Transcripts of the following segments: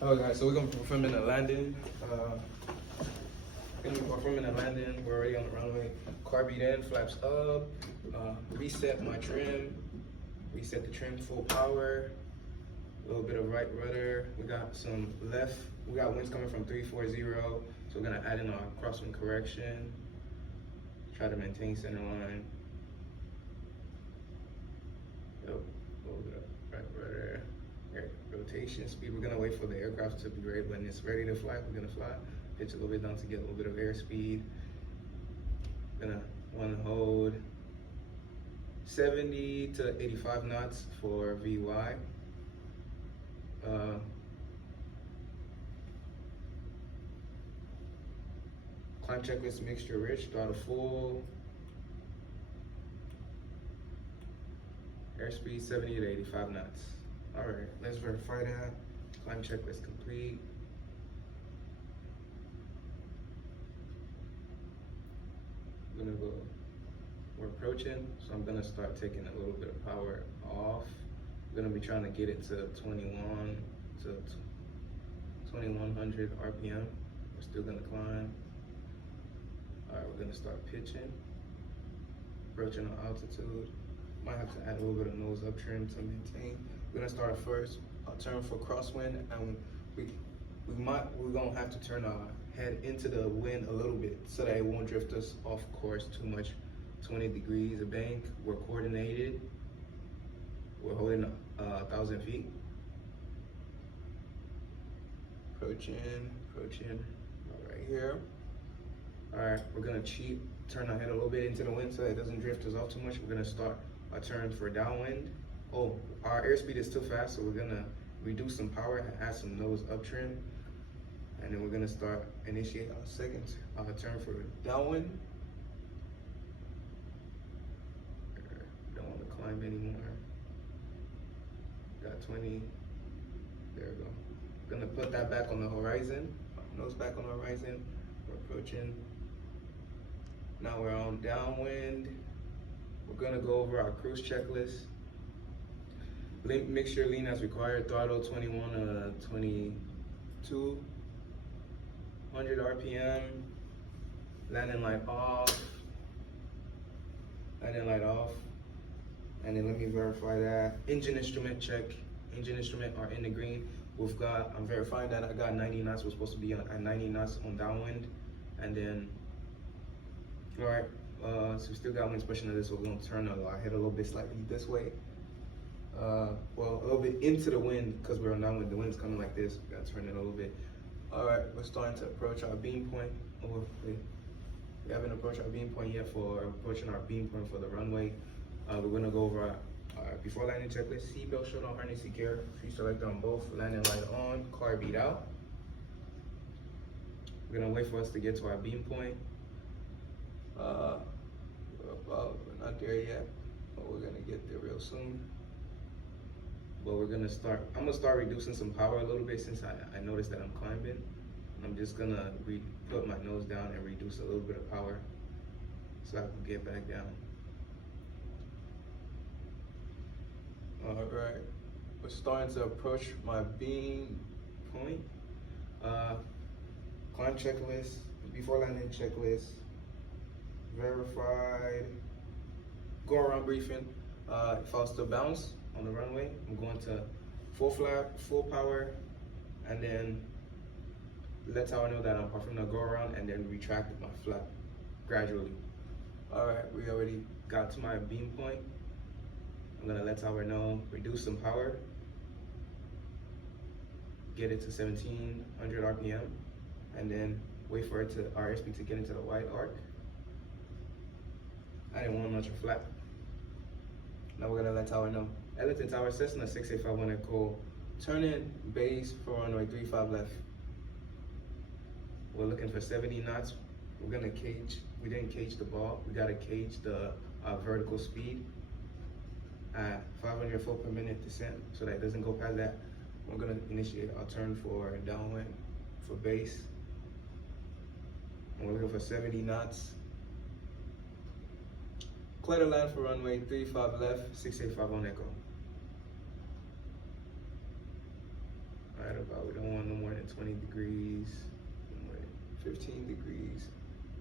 Hello guys, so we're gonna be performing a landing. We're already on the runway. Car beat in, flaps up. Reset my trim. Reset the trim full power. A little bit of right rudder. We got some left. We got winds coming from 340, so we're gonna add in our crosswind correction. Try to maintain center line. Yep, a little bit of right rudder. Rotation speed, we're gonna wait for the aircraft to be ready. When it's ready to fly, we're gonna fly. Pitch a little bit down to get a little bit of airspeed. Gonna wanna hold 70 to 85 knots for VY. Climb checklist mixture rich, throttle full. Airspeed 70 to 85 knots. All right, let's verify that. Climb checklist complete. We're approaching, so I'm gonna start taking a little bit of power off. We're gonna be trying to get it to 2100 RPM. We're still gonna climb. All right, we're gonna start pitching. Approaching on altitude. Might have to add a little bit of nose up trim to maintain. We're gonna start first. I'll turn for crosswind, and we're gonna have to turn our head into the wind a little bit so that it won't drift us off course too much. 20 degrees a bank. We're coordinated. We're holding 1,000 feet. Approaching right here. All right, we're gonna turn our head a little bit into the wind so it doesn't drift us off too much. We're gonna start a turn for downwind. Oh, our airspeed is too fast, so we're gonna reduce some power and add some nose up trim. And then we're gonna initiate our second turn for downwind. Don't want to climb anymore. Got 20, there we go. Gonna put that back on the horizon, nose back on the horizon. We're approaching. Now we're on downwind. We're gonna go over our cruise checklist. Mixture lean as required, throttle 21 to 22. 100 RPM, landing light off, and then let me verify that. Engine instrument check, engine instrument are in the green. I'm verifying that I got 90 knots, we're supposed to be at 90 knots on downwind, and then, all right, so we still got wind pushing of this, so we're gonna turn our head a little bit slightly this way. Well, a little bit into the wind, because we're on downwind, the wind's coming like this, we gotta turn it a little bit. All right, we're starting to approach our beam point. We haven't approached our beam point yet for approaching our beam point for the runway. We're gonna go over our before landing checklist. Seatbelt, shoulder, harness, seat care. Free selector on both. Landing light on. Car beat out. We're gonna wait for us to get to our beam point. We're not there yet, but we're gonna get there real soon. But I'm gonna start reducing some power a little bit since I noticed that I'm climbing. I'm just gonna put my nose down and reduce a little bit of power so I can get back down. All right, we're starting to approach my beam point. Climb checklist, before landing checklist, verified, go around briefing. If I was to bounce on the runway, I'm going to full flap, full power, and then that's how I know that I'm gonna go around and then retract my flap gradually. All right, we already got to my beam point. I'm gonna let tower know, reduce some power, get it to 1700 RPM, and then wait for our airspeed to get into the wide arc. I didn't want much of flap. Now we're gonna let tower know. Ellington Tower, Cessna 6851 Echo, turn in base for runway 35 left. We're looking for 70 knots. We didn't cage the ball. We gotta cage the vertical speed at 500 foot per minute descent so that it doesn't go past that. We're gonna initiate our turn for downwind for base. And we're looking for 70 knots. Clear the line for runway 35 left, 6851 Echo. Right about We don't want no more than 20 degrees, no more than 15 degrees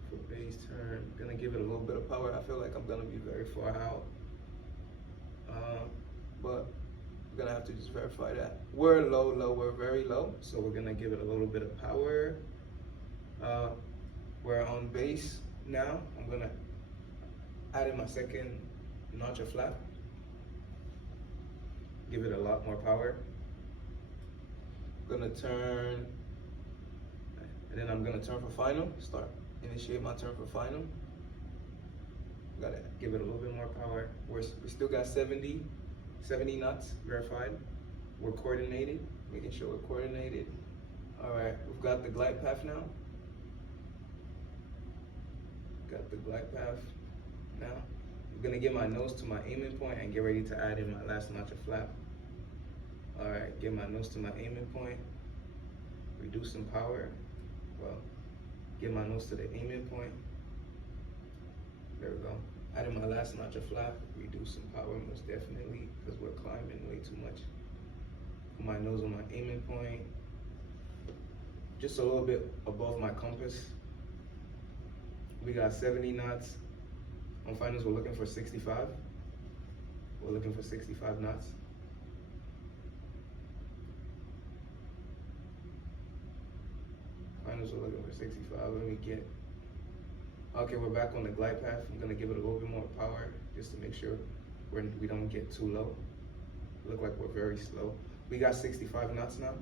for base turn. I'm gonna give it a little bit of power. I feel like I'm gonna be very far out, but I'm gonna have to just verify that. We're low, we're very low, so we're gonna give it a little bit of power. We're on base now. I'm gonna add in my second notch of flap. Give it a lot more power. I'm gonna turn, and then I'm gonna turn for final. Initiate my turn for final. Gotta give it a little bit more power. We still got 70 knots verified. We're coordinated, making sure we're coordinated. All right, we've got the glide path now. Got the glide path now. I'm gonna get my nose to my aiming point and get ready to add in my last notch of flap. All right, get my nose to my aiming point, reduce some power. Well, get my nose to the aiming point. There we go. Adding my last notch of flap, reduce some power most definitely, because we're climbing way too much. Put my nose on my aiming point, just a little bit above my compass. We got 70 knots. On finals, we're looking for 65. We're looking for 65 knots. Finals, we're looking for 65. Let me get. Okay, we're back on the glide path. I'm gonna give it a little bit more power just to make sure we don't get too low. Look like we're very slow. We got 65 knots now.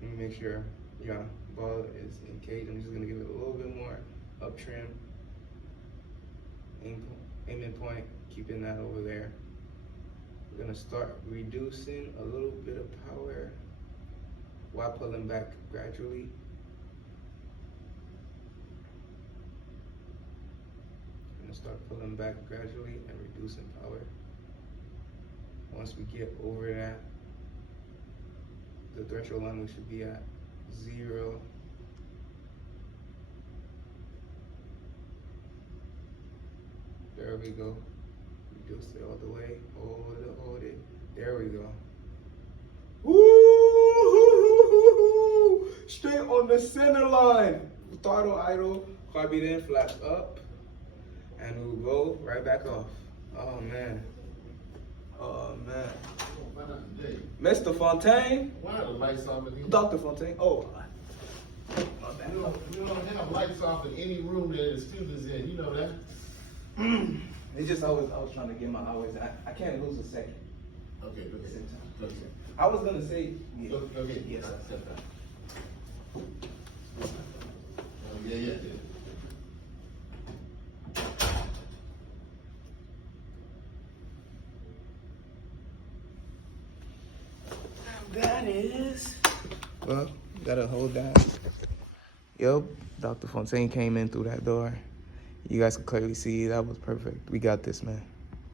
Let me make sure, yeah, ball is in cage. I'm just gonna give it a little bit more up trim. Aiming point, keeping that over there. We're gonna start reducing a little bit of power while pulling back gradually. I'm gonna start pulling back gradually and reducing power. Once we get over that, the threshold line, we should be at 0. There we go. Reduce it all the way. Hold it. There we go. Woo! Straight on the center line. Throttle idle. Carby then flaps up. And we'll go right back off. Oh man. Oh man. Mr. Fontaine. Why are the lights off in here? Dr. Fontaine. Oh. You don't have lights off in any room that the students in. You know that. It's just I was trying to get my hours. I can't lose a second. Okay, go ahead. Okay. I was gonna say yeah. Go ahead. Yes. Yeah. That is. Well, gotta hold that. Yep, Dr. Fontaine came in through that door. You guys can clearly see that was perfect. We got this, man.